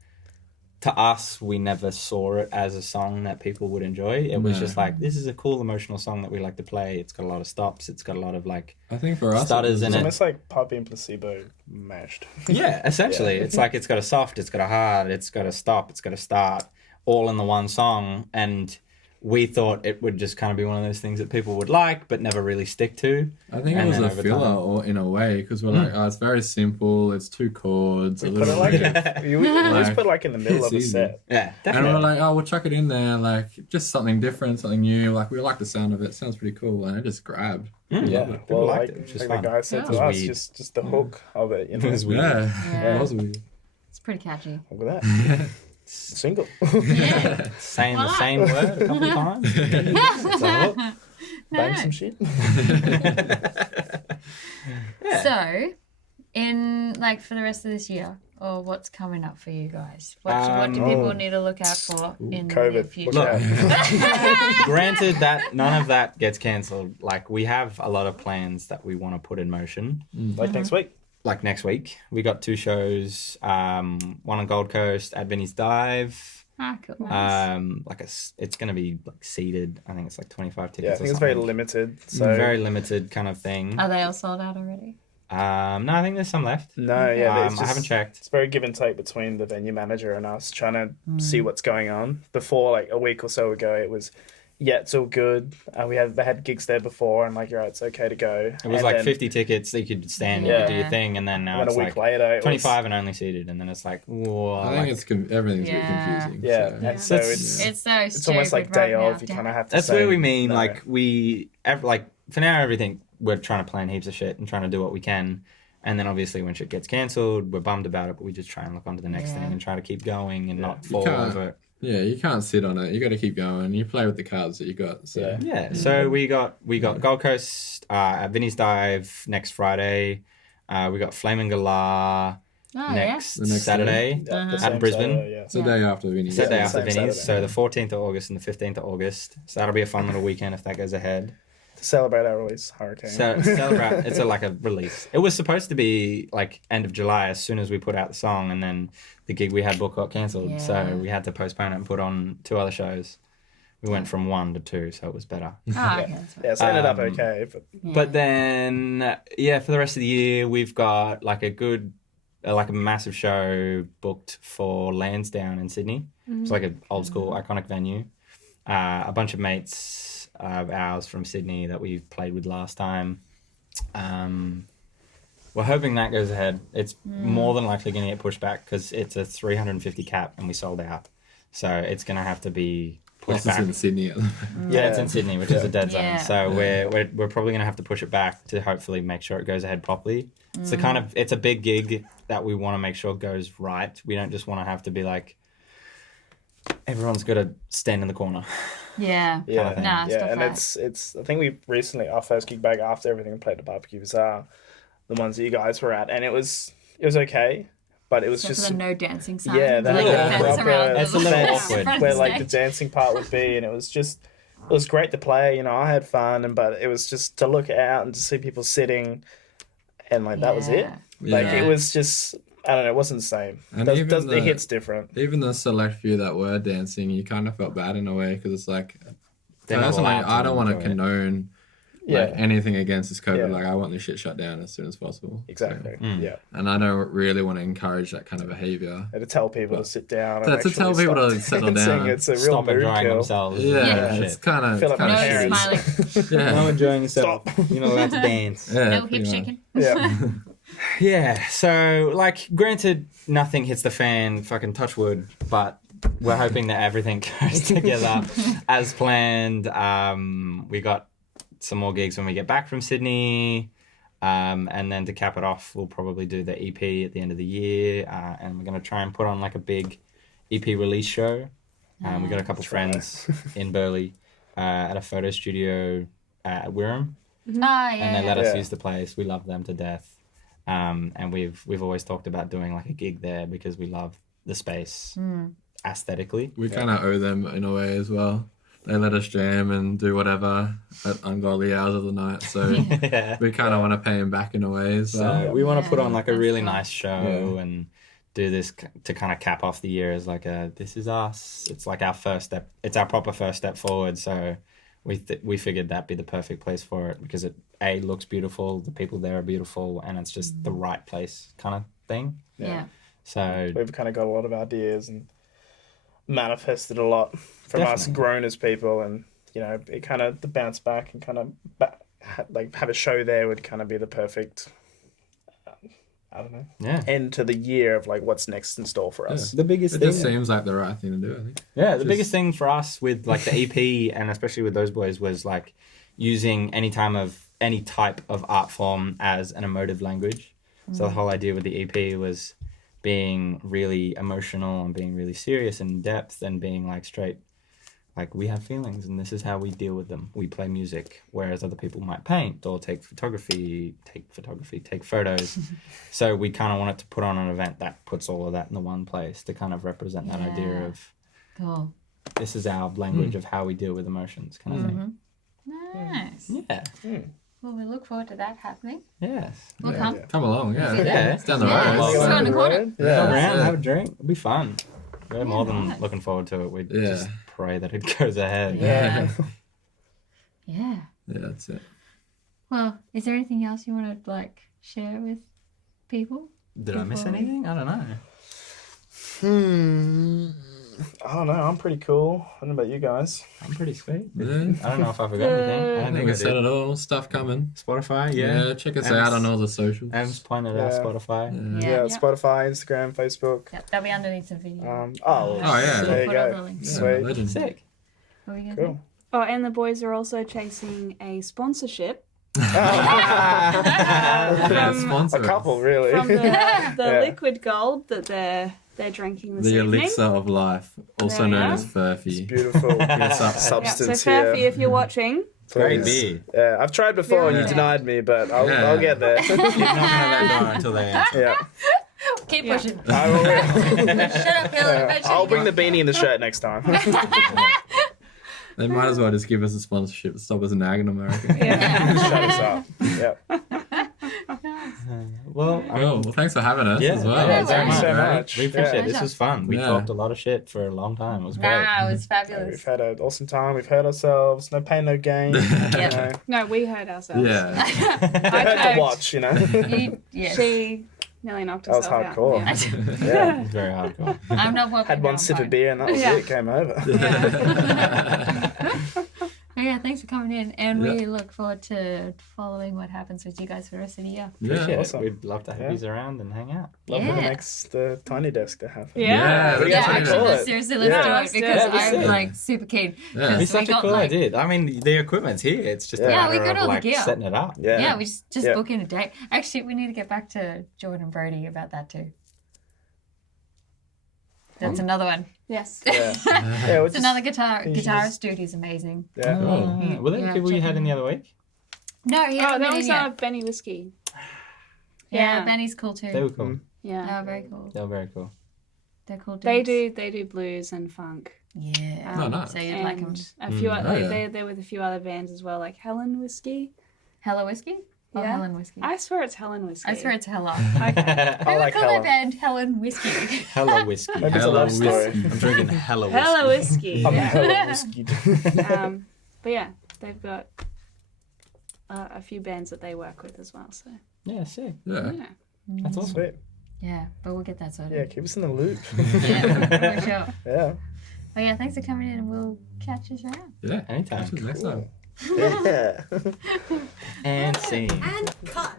To us, we never saw it as a song that people would enjoy. It was just like, this is a cool emotional song that we like to play. It's got a lot of stops. It's got a lot of like I think for us, stutters in It's it. almost like Puppy and Placebo mashed. Yeah, essentially. It's like it's got a soft, it's got a hard, it's got a stop, it's got a start, all in the one song. And we thought it would just kind of be one of those things that people would like, but never really stick to. I think it And was then a over filler time- or in a way, because we're like, oh, it's very simple. It's 2 chords. We put it like we always put it like in the middle of It's a easy. set. Yeah, And definitely. we're like, oh, we'll chuck it in there, like just something different, something new. Like we like the sound of it. Sounds pretty cool, and it just grabbed. Yeah, People well, liked like, it, which is like fun. the guy said Yeah. to It us, was weird. just the hook of it. You know, It was weird. Yeah, it was weird. It's pretty catchy. Look at that, single. Yeah. Saying the same word a couple of times. It's a hook. Bang No. some shit. So, in like for the rest of this year, or what's coming up for you guys? What do people need to look out for in the near COVID. future? Look out. Granted that none of that gets cancelled. Like we have a lot of plans that we want to put in motion. Like next week. Like next week, we got 2 shows. One on Gold Coast at Vinny's Dive. Ah, cool. It's going to be like seated. I think it's like 25 tickets. Yeah, I or think it's very something. limited. So Very limited kind of thing. Are they all sold out already? No, I think there's some left. no, yeah, it's I haven't checked. It's very give and take between the venue manager and us, trying to see what's going on. Before, like a week or so ago, it was, yeah, it's all good. They had gigs there before, and like, you're right, it's okay to go. It was And like then, 50 tickets that you could stand, you Yeah. could do your thing, and then now And it's then a week like later, it 25 and only seated, and then it's like, whoa. I think it's everything's a bit Yeah. confusing. yeah, so. and so That's- it's so it's almost like stupid day right now of. You to kind of have to. That's say, where we mean, no. like, for now, everything, we're trying to plan heaps of shit and trying to do what we can. And then obviously when shit gets cancelled, we're bummed about it, but we just try and look on to the next Yeah. thing and try to keep going and not You fall can't- over it. Yeah, you can't sit on it. You got to keep going. You play with the cards that you got. So. Yeah. Yeah, so we got Gold Coast at Vinny's Dive next Friday. We got Flaming Galah Oh, next The next Saturday Yeah, the at same Brisbane. Saturday, yeah. It's the day after Vinny. Saturday Yeah, after same Vinny's, Saturday. so the 14th of August and the 15th of August. So that'll be a fun little weekend if that goes ahead. To celebrate our release, Hurricane. So celebrate. It's like a release. It was supposed to be like end of July as soon as we put out the song, and then the gig we had booked got cancelled. Yeah. So we had to postpone it and put on 2 other shows. We went from 1 to 2, so it was better. Oh, okay. That's right. yeah, so it ended up Um, okay, but Yeah. But then, for the rest of the year, we've got like a massive show booked for Lansdowne in Sydney. It's like an old school iconic venue. A bunch of mates of ours from Sydney that we've played with last time. We're hoping that goes ahead. It's more than likely going to get pushed back because it's a 350 cap and we sold out. So it's going to have to be pushed This is back. in Sydney. Yeah, it's in Sydney, which is a dead zone. Yeah. So we're probably gonna have to push it back to hopefully make sure it goes ahead properly. It's it's a big gig that we want to make sure goes right. We don't just want to have to be like everyone's got to stand in the corner. Yeah. yeah, of thing. Nah, yeah, stuff and like- it's. I think we recently our first gig back after everything we played the Barbecue Bazaar, the ones that you guys were at, and it was okay, but it was Except just for the no dancing sign. yeah, with, that like, little a fence proper around It's a the little fence awkward. front where like the stage. dancing part would be, and it was great to play. You know, I had fun, but it was just to look out and to see people sitting, and like that was it. Yeah. Like Yeah. it was just I don't know, it wasn't the same. And even It hits different. Even the select few that were dancing, you kind of felt bad in a way because it's like, They're not personally, allowed to I don't want to enjoy it. condone Yeah, like anything against this COVID. Yeah. Like, I want this shit shut down as soon as possible. exactly. So- Yeah, and I don't really want to encourage that kind of behavior. and to tell people to sit down. To and tell actually people stop to settle dancing, down. It's a real Stop mood enjoying kill. themselves. Yeah, Yeah. it's kind of Feel like No my shit. parents. smiling. Yeah. enjoying yourself. Stop. You're not allowed to dance. Yeah, No pretty hip much. shaking. Yeah, Yeah, so, like, granted, nothing hits the fan, fucking touch wood, but we're hoping that everything goes together as planned. We got some more gigs when we get back from Sydney. And then to cap it off, we'll probably do the EP at the end of the year, and we're going to try and put on like a big EP release show. We got a couple friends in Burleigh at a photo studio at Verum, and they let us use the place. We love them to death, and we've always talked about doing like a gig there because we love the space aesthetically. We kind of owe them in a way as well. They let us jam and do whatever at ungodly hours of the night, so we kind of want to pay them back in a way as well. So we want to put on like a really nice show and do this to kind of cap off the year as like this is us. It's like our first step. It's our proper first step forward. So we figured that'd be the perfect place for it because it looks beautiful, the people there are beautiful, and it's just the right place kind of thing. Yeah. So we've kind of got a lot of ideas and manifested a lot from us grown as people, and it kind of the bounce back and kind of like have a show there would kind of be the perfect end to the year of like what's next in store for us. The biggest it thing just seems like the right thing to do, I think. The biggest thing for us with like the EP and especially with those boys was like using any type of art form as an emotive language. So the whole idea with the EP was being really emotional and being really serious and in depth and being like straight, like we have feelings and this is how we deal with them. We play music, whereas other people might paint or take photos. So we kind of wanted to put on an event that puts all of that in the one place to kind of represent that idea of this is our language of how we deal with emotions kind of thing. Nice. Yeah. Well, we look forward to that happening. Yes. We'll come. Come along, Yeah. It's down the Yeah, road. it's around the corner. Come around, have a drink. It'll be fun. We're more than looking forward to it. We just pray that it goes ahead. Yeah. Yeah. Yeah, that's it. Well, is there anything else you want to like share with people? Did I miss anything? I don't know. I don't know. I'm pretty cool. I don't know about you guys. I'm pretty sweet. Yeah. I don't know if I forgot anything. I think I said it all. Stuff coming. Spotify, Check us out on all the socials. Em's pointed out Spotify. Yeah, Spotify, Instagram, Facebook. Yep, that'll be underneath the video. yeah. There you Put all the go. links. Sweet. Legend. Sick. What are we gonna Cool. Oh, and the boys are also chasing a sponsorship Sponsor A us. couple, really. from the Yeah. liquid gold that they're drinking this The evening. elixir of life, also There you known go. as Furphy. Beautiful Yeah, so substance Furphy, here. if you're watching, Great Please. beer. Yeah, I've tried before and you Yeah. denied me, but I'll Yeah. get there. Keep knocking on that door until they answer. Yeah. Keep Yeah. pushing. I will. Shut up, Helen. Eventually. I'll bring the beanie and the shirt next time. They might as well just give us a sponsorship to stop us nagging them, I reckon. Shut us up. Yeah. Well, Well, thanks for having us as well. Yeah, It's thank you been so great. much. we appreciate Yeah. it. This was fun. We Yeah. talked a lot of shit for a long time. It was great. Nah, it was We've fabulous. had an awesome time. We've heard ourselves. No pain, no gain. Yeah. no, we heard ourselves. Yeah. I heard heard- to watch, Yes. She nearly knocked That was herself out. hardcore. Yeah. Yeah. It was very hardcore. I'm not walking Had one down sip far. of beer and that was Yeah. it. Came over. Yeah, thanks for coming in, and Yeah. we look forward to following what happens with you guys for the rest of the year. Appreciate Yeah. it. Awesome. We'd love to have Yeah. you around and hang out. Love for the Yeah. next Tiny Desk to happen. Yeah. Yeah. What do you Yeah, guys actually, call let's it? seriously let's Yeah. do Let's it do it. because That'd be I'm sick. like super keen. Yeah. It's 'Cause we such a got, cool like- idea. I mean, the equipment's here. It's just a Yeah. Yeah, we matter got of all the like gear. setting it up. Yeah, we just Yeah. book in a date. Actually, we need to get back to Jordan and Brody about that too. That's another one. Yes. Yeah. Yeah, we'll It's just- another you guitarist dude. He's amazing. Yeah. Oh, were they the Yeah, people you check had it in the out. other week? No, he Oh, hasn't that been was in yet. Benny Whiskey. Yeah, Yeah. Benny's cool too. They were cool. Yeah. Oh, very cool. They were very cool. They're cool dudes. They do blues and funk. Yeah. Oh, nice. So you'd like them. And a few Mm. Oh, yeah. they're with a few other bands as well, like Helen Whiskey. Hella Whiskey? Or Yeah. Helen Whiskey? I swear it's Helen Whiskey. I swear it's Hella. I Who would like call Helen. their band Helen Whiskey? Hella whiskey. Maybe it's a Hella love story. whiskey. I'm drinking hella whiskey. Hella Whiskey. I'm hella whiskey. But yeah, they've got a few bands that they work with as well. So Yeah, sick. Yeah. yeah. That's awesome. Sweet. Yeah, but we'll get that sorted. Yeah, keep us in the loop. Yeah, for sure. Yeah. But yeah, thanks for coming in and we'll catch you around. Yeah. Anytime. Catch us next time. Yeah. And scene. And cut.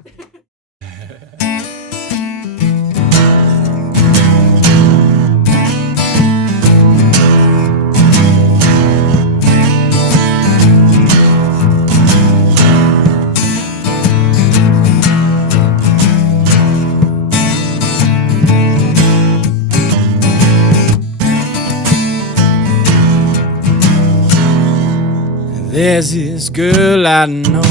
There's this girl I know,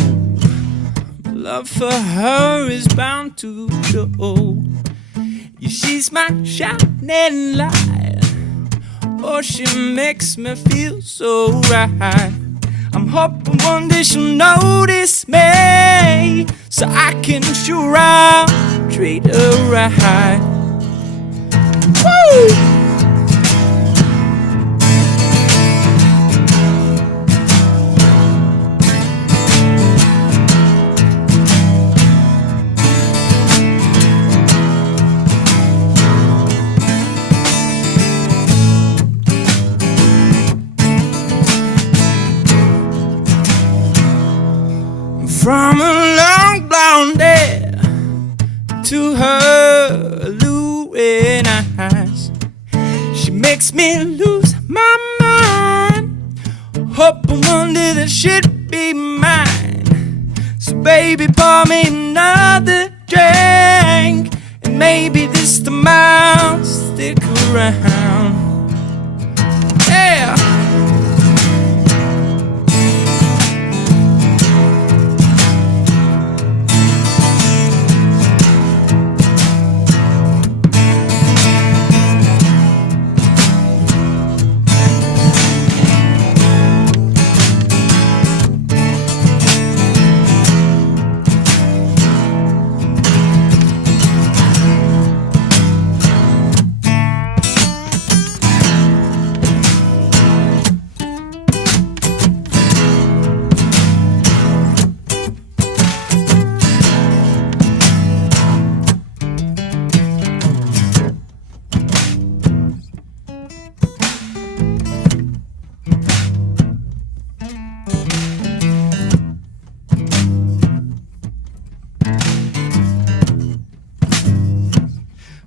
my love for her is bound to show. Yeah, she's my shining light. Oh, she makes me feel so right. I'm hoping one day she'll notice me, so I can show around, treat her right. Woo! From her long blonde hair to her alluring eyes, she makes me lose my mind, hoping one day that she'd be mine. So baby, pour me another drink, and maybe this time I'll stick around. Yeah.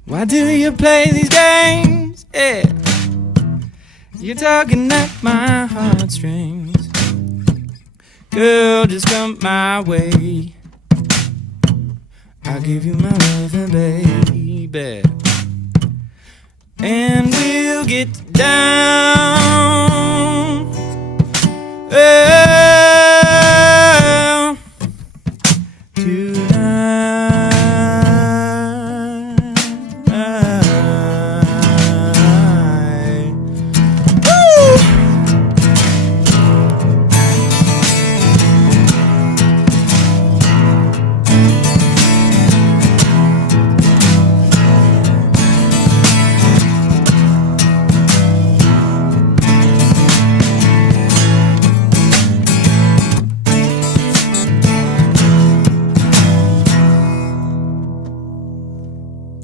Why do you play these games? Yeah, you're tugging at my heartstrings. Girl, just come my way. I'll give you my loving, baby, and we'll get down. Oh, tonight.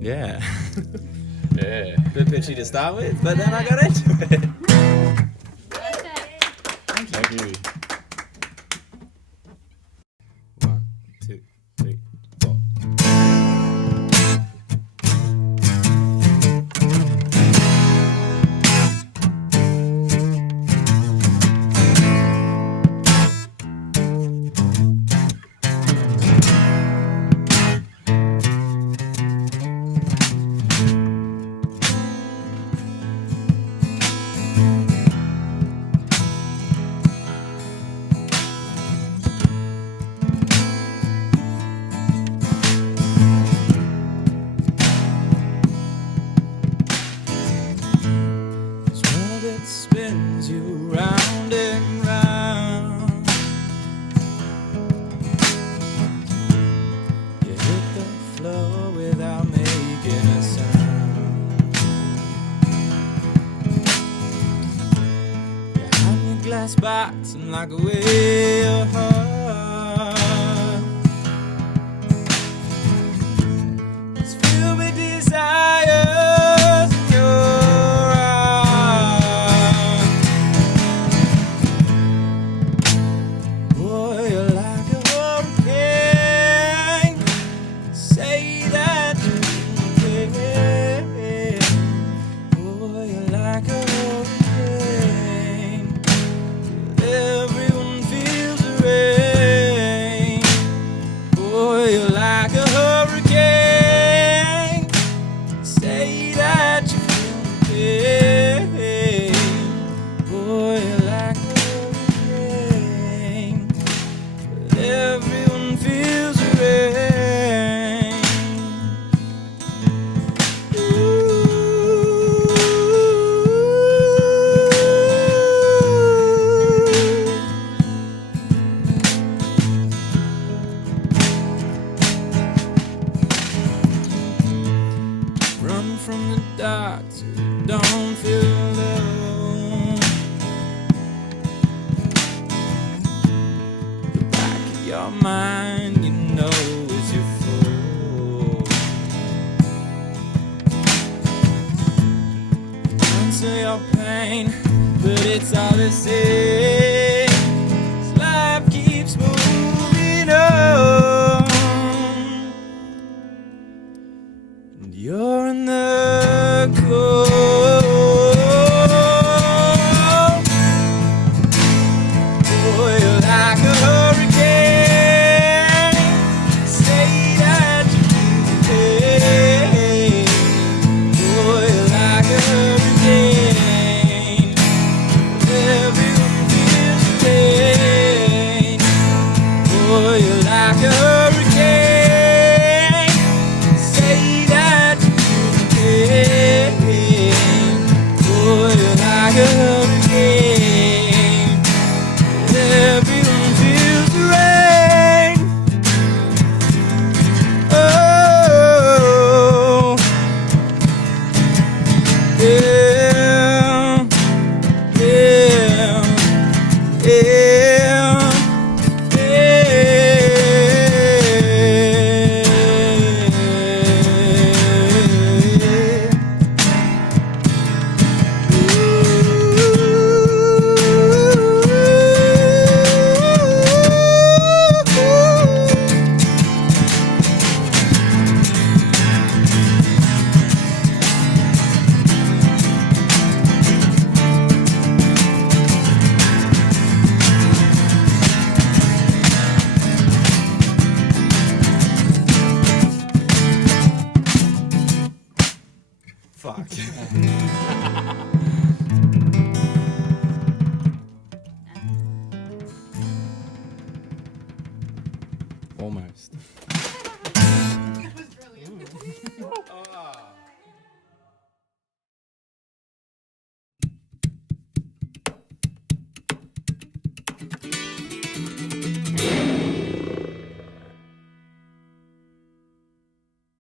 Yeah. Yeah. Bit pitchy to start with, but then I got into it. Thank you. 1, 2, 3, 4. Spins you round and round. You hit the floor without making a sound. Behind your glass box and like a whale heart, it's filled with desires in your eyes. Boy, you're like a hurricane. Say that you care. Boy, you're like a hurricane. Everyone feels the rain. your mind, you know, is your fault. Answer your pain, but it's all the same. 'Cause life keeps moving on, and you're in the cold. Boy, you're like a hurricane. Say that you can. Boy, you're like a hurricane. Everyone feels the pain. Boy, you're like a hurricane. Say that you can. Boy, you're like a hurricane. Everyone feels the rain. Oh, yeah, yeah, yeah, fuck. Almost. It was brilliant. Oh.